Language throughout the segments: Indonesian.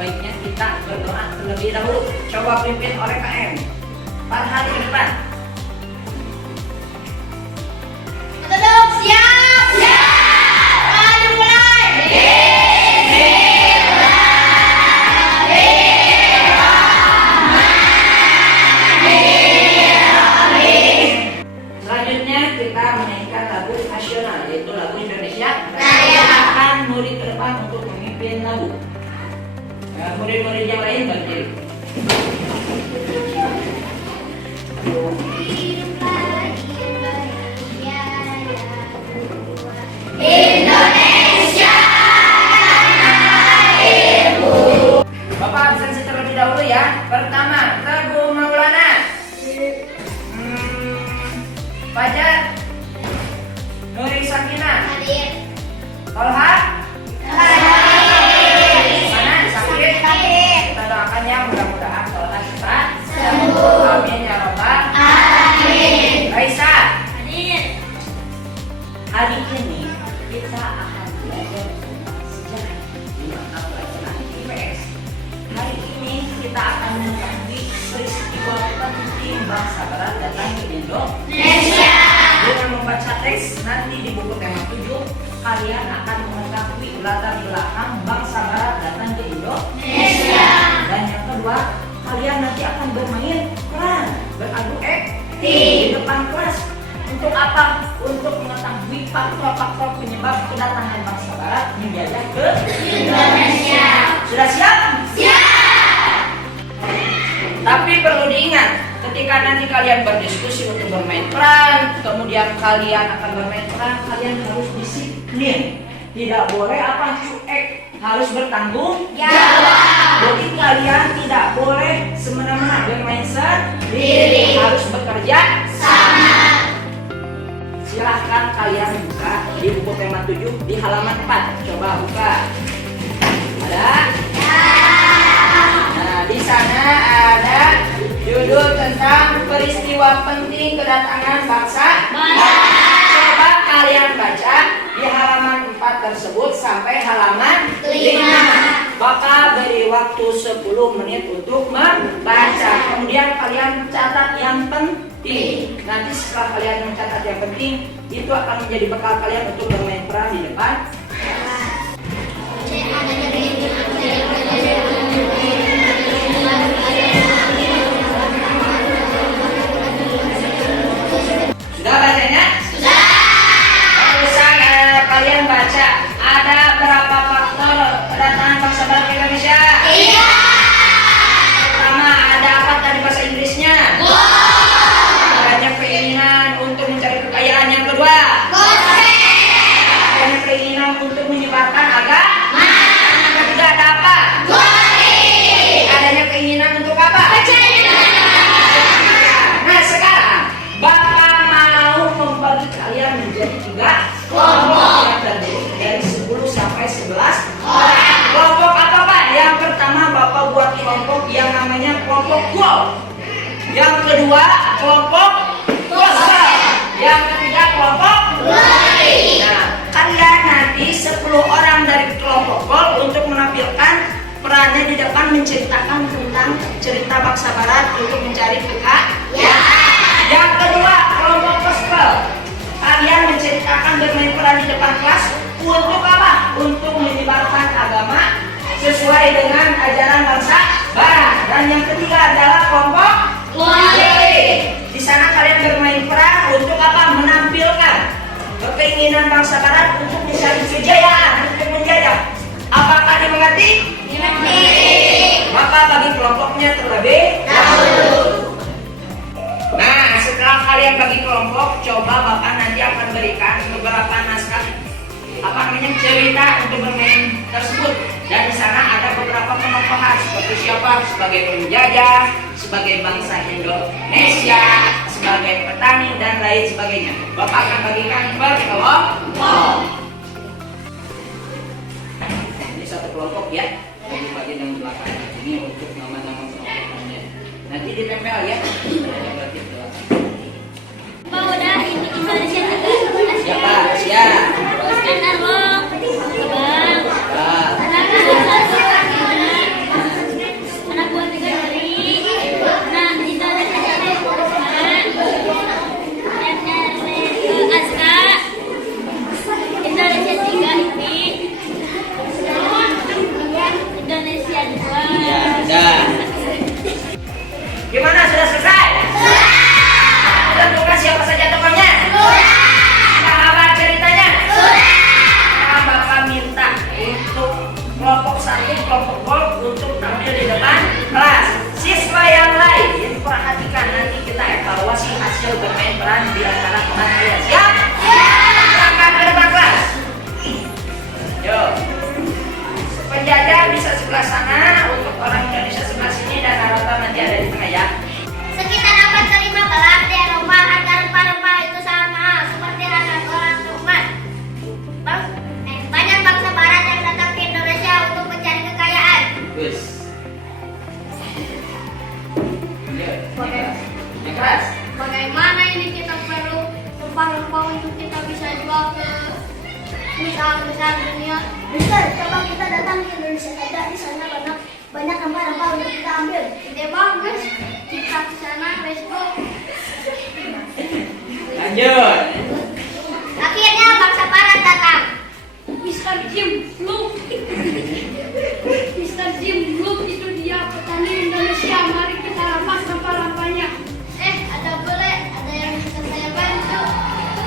baiknya kita berdoa terlebih dahulu. Coba pimpin oleh KM. Farhan ke depan. Tutup, siap. Siap. Maju mulai. Selanjutnya kita menyanyikan lagu nasional, yaitu lagu Indonesia Raya. Akan murid ke depan untuk memimpin lagu. Murid-murid yang lain berdiri. Indonesia. Bapak absensi terlebih dahulu ya. Pertama, Teguh Maulana. Fajar. Nuri Sakina. Hadir. Tolha. Mana sakit? Hadir. Kita doakan ya, mudah-mudahan Tolha cepat Sembuh. Amin ya robbal. Amin. Raisa. Hadir. Hari ini kita akan belajar tentang sejarah di mata pelajaran IPS. Hari ini kita akan mengetahui peristiwa penting bangsa Barat datang ke Indonesia. Dengan membaca teks nanti di buku tema 7, kalian akan mengetahui latar belakang bangsa Barat datang ke Indonesia. Dan yang kedua, kalian nanti akan bermain peran, beradu di depan kelas. Untuk apa? Untuk mengetahui faktor-faktor penyebab kedatangan bangsa Barat menjajah ke Indonesia. Sudah siap? Siap. Tapi perlu diingat, ketika nanti kalian berdiskusi untuk bermain peran, kemudian kalian akan bermain peran, kalian harus disiplin. Tidak boleh apa cuek, harus bertanggung Jawab. Jadi kalian tidak boleh semena-mena bermain sendiri, harus bekerja Sama. Silahkan kalian buka di buku tema 7 di halaman 4. Coba buka. Ada? Nah, di sana ada judul tentang peristiwa penting kedatangan bangsa Barat. Coba kalian baca di halaman 4 tersebut sampai halaman 5. Bapak beri waktu 10 menit untuk membaca. Kemudian kalian catat yang penting. Nanti setelah kalian mencatat yang penting, itu akan menjadi bekal kalian untuk bermain peran di depan. Sudah bacanya? Sudah. Barusan kalian baca ada berapa faktor kedatangan bangsa Barat ke Indonesia? Iya. Pertama, ada apa tadi bahasa Inggrisnya? Adanya keinginan untuk mencari kekayaan. Yang kedua, adanya keinginan untuk menyebarkan agama. Yang ketiga, ada apa? Adanya keinginan untuk apa? Nah, sekarang Bapak mau membagi kalian menjadi 3 kelompok yang terdiri dari 10 sampai 11 orang. Kelompok apa Pak? Yang pertama Bapak buat kelompok yang namanya kelompok goal. Yang kedua kelompok cluster. Yang ketiga kelompok glory. Nah, kalian nanti 10 orang dari kelompok goal untuk menampilkan perannya di depan menceritakan tentang cerita bangsa Barat untuk mencari kekayaan. Yang kedua kelompok gospel. Kalian menceritakan bermain peran di depan kelas untuk apa? Untuk menyebarkan agama sesuai dengan ajaran bangsa Barat. Dan yang ketiga adalah kelompok glory. Di sana kalian bermain peran untuk apa? Menampilkan keinginan bangsa Barat untuk mencari kejayaan, untuk menjajah. Apakah dimengerti? Maka bagi kelompoknya terlebih dahulu. Nah, setelah kalian bagi kelompok, coba Bapak nanti akan berikan beberapa naskah cerita untuk bermain tersebut. Dan di sana ada beberapa penokohan seperti siapa sebagai penjajah, sebagai bangsa Indonesia, sebagai petani dan lain sebagainya. Bapak akan bagikan per kelompok. Ini satu kelompok ya. Di bagian yang belakang ini untuk nama-nama kelompokannya. Nanti ditempel ya. Pak udah ini Indonesia juga. Siapa? Siap. Kan Arlo, Bang. sebelah sana, untuk orang Indonesia sebelah sini, dan Arafah nanti ada di tengah ya. Sekitar abad ke-15 di Eropa harga rempah-rempah itu sangat mahal seperti harga orang rumah. Banyak bangsa barat yang datang ke Indonesia untuk mencari kekayaan. Wis. Yang keras. Bagaimana ini kita perlu rempah-rempah untuk kita bisa jual ke besar dunia? Mister, coba kita datang ke Indonesia saja. Di sana banyak rempah-rempah untuk kita ambil. Ide bagus. Kita ke sana, let's go. Lanjut. Akhirnya bangsa barat datang. Mr. Jim Look. Mr. Jim Look itu dia petani Indonesia. Mari kita rampas rempah-rempahnya. Ada yang bisa saya bantu.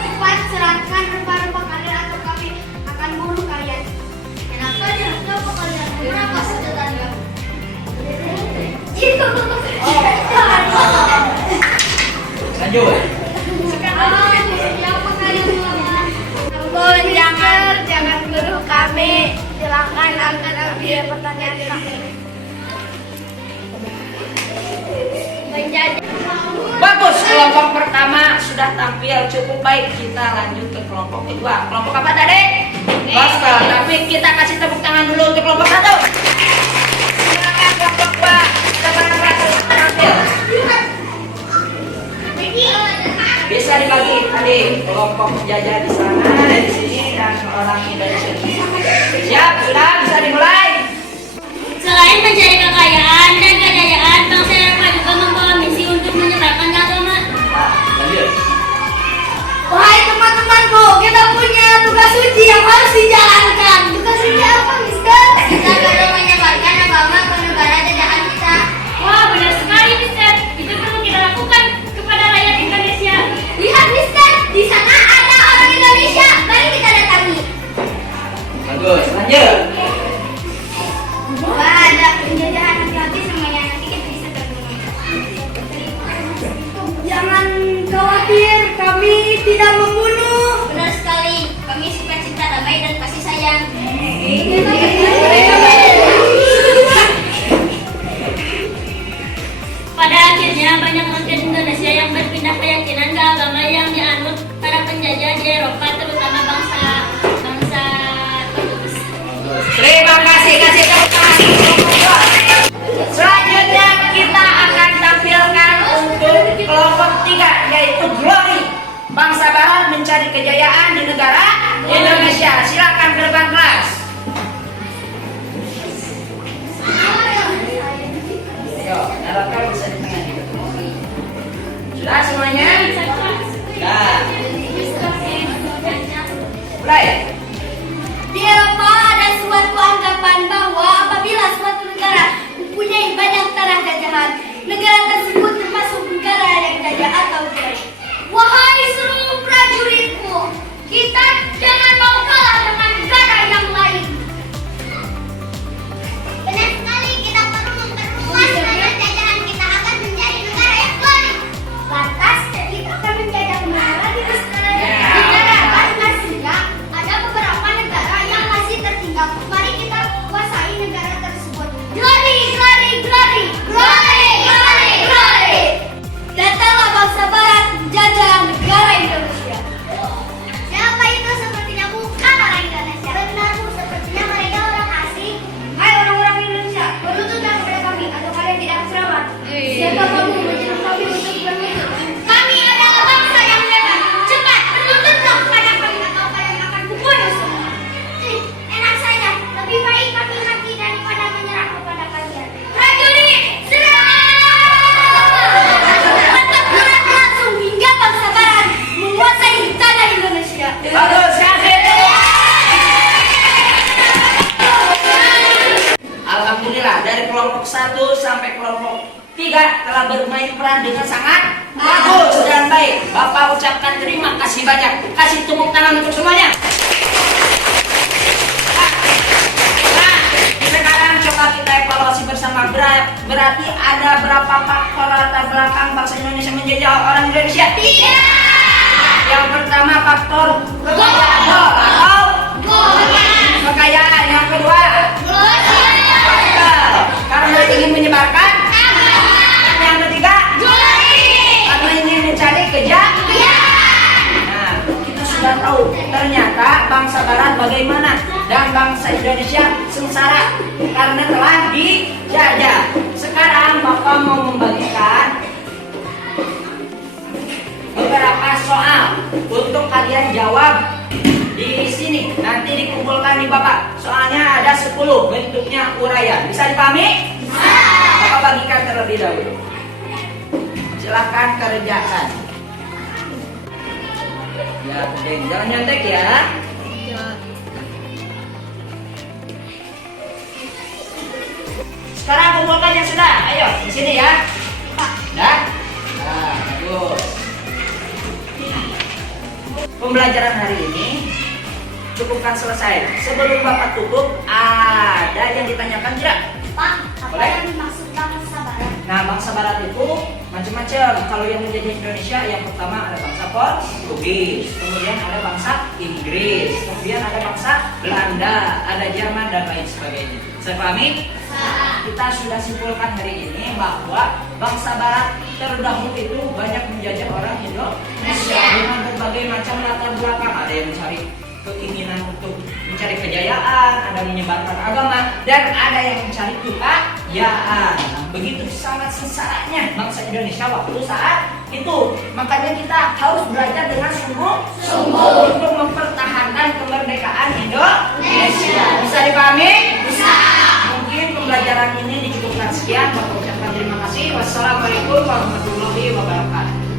Cepat serahkan rempah-rempah kalian atau kami akan bunuh kalian. Enak saja, coba kalian berapa saja tadi? Lanjut. Sekarang siapa kalian melawan? Tolong jangan bunuh kami. Silakan angkat ambil pertanyaan kami. Menjadi Bagus, kelompok pertama sudah tampil cukup baik. Kita lanjut ke kelompok kedua. Kelompok apa tadi? Gospel. Tapi kita kasih tepuk tangan dulu untuk kelompok satu. Silakan kelompok dua. Tampil. Bisa dibagi tadi kelompok penjajah di sana, di sini, dan orang Indonesia. Siap, sudah bisa dimulai. Selain mencari kekayaan dan kejayaan, bangsa Eropa juga membawa misi untuk menyebarkan agama. Lanjut. Wahai teman-temanku, kita punya tugas suci yang harus dijalankan. Tugas suci apa, Mister? Kita perlu menyebarkan agama ke negara jajahan kita. Wah, benar sekali, Mister. Itu perlu kita lakukan kepada rakyat Indonesia. Lihat, Mister, di sana ada orang Indonesia. Mari kita datangi. Bagus, lanjut. Wah, ada penjajahan hati-hati semuanya nanti kita bisa terbunuh. Jangan khawatir, kami tidak membunuh. Benar sekali, kami suka cinta damai dan kasih sayang. Pada akhirnya banyak rakyat Indonesia yang berpindah keyakinan ke agama yang dianut para penjajah di Eropa, terutama bangsa Portugis. Terima kasih, kasih tepuk tangan. Selanjutnya kita akan tampilkan untuk kelompok tiga, yaitu Glory. Bangsa Barat mencari kejayaan di negara Indonesia. Silakan gerbang kelas. Ayo, nyalakan bisa di tengah juga. Sudah semuanya? Sudah. Mulai. Di Eropa ada suatu anggapan bahwa apabila suatu negara mempunyai banyak tanah jajahan, negara tersebut termasuk negara yang jajah atau jaya. Wahai seluruh prajuritku, kita jangan mau kalah dengan negara yang lain. Benar sekali, kita perlu memperluas tanah jajahan kita agar menjadi negara yang kuat. Lantas, kita akan menjajah kemana lagi, Mister? Negara Pancasila, ada beberapa negara yang masih tertinggal. Mari kita kuasai negara tersebut. Glory, glory, glory, glory, glory, glory. Datanglah bangsa Barat menjajah negara Indonesia. Siapa itu? Sepertinya bukan orang Indonesia. Benar, Bu, sepertinya mereka orang asing. Hai orang-orang Indonesia, berlututlah kepada kami atau kalian tidak selamat. Siapa kamu menyuruh kami untuk berlutut? Kami adalah bangsa yang hebat. Cepat berlututlah kepada kami atau kalian akan kubunuh semua. Enak saja, lebih baik kami mati daripada menyerah kepada kalian. Prajurit, serang! Mantap gerak langsung hingga bangsa Barat menguasai tanah Indonesia. Bagus, kasih. Alhamdulillah, dari kelompok 1 sampai kelompok 3 telah bermain peran dengan sangat bagus dan baik. Bapak ucapkan terima kasih banyak. Kasih tepuk tangan untuk semuanya. Nah, sekarang coba kita evaluasi bersama. Berarti ada berapa faktor latar belakang bangsa Indonesia menjajah orang Indonesia? 3. Yang pertama faktor kekayaan atau kekayaan. Yang kedua Indonesia sengsara karena telah dijajah. Sekarang Bapak mau membagikan beberapa soal untuk kalian jawab di sini. Nanti dikumpulkan di Bapak. Soalnya ada 10 bentuknya uraian. Bisa dipahami? Bisa. Bapak bagikan terlebih dahulu. Silahkan kerjakan. Ya, jangan nyontek ya. Sekarang kumpulkan yang sudah. Ayo, di sini ya. Dah. Nah, bagus. Pembelajaran hari ini cukupkan selesai. Sebelum Bapak tutup, ada yang ditanyakan tidak? Pak, apa Boleh? yang dimaksud bangsa barat? Nah, bangsa barat itu macam-macam. Kalau yang menjajah Indonesia, yang pertama ada bangsa Portugis, kemudian ada bangsa Inggris, kemudian ada bangsa Belanda, ada Jerman dan lain sebagainya. Saya pahami? Kita sudah simpulkan hari ini bahwa bangsa barat terdahulu itu banyak menjajah orang Indonesia dengan berbagai macam latar belakang. Ada yang mencari keinginan untuk mencari kejayaan, ada menyebarkan agama, dan ada yang mencari kekayaan. Nah, begitu sangat sensaranya bangsa Indonesia waktu saat itu. Makanya kita harus belajar dengan sungguh-sungguh untuk mempertahankan kemerdekaan Indonesia. Bisa dipahami? Bisa. Mungkin pembelajaran ini dicukupkan sekian. Bapak ucapkan terima kasih. Wassalamualaikum warahmatullahi wabarakatuh.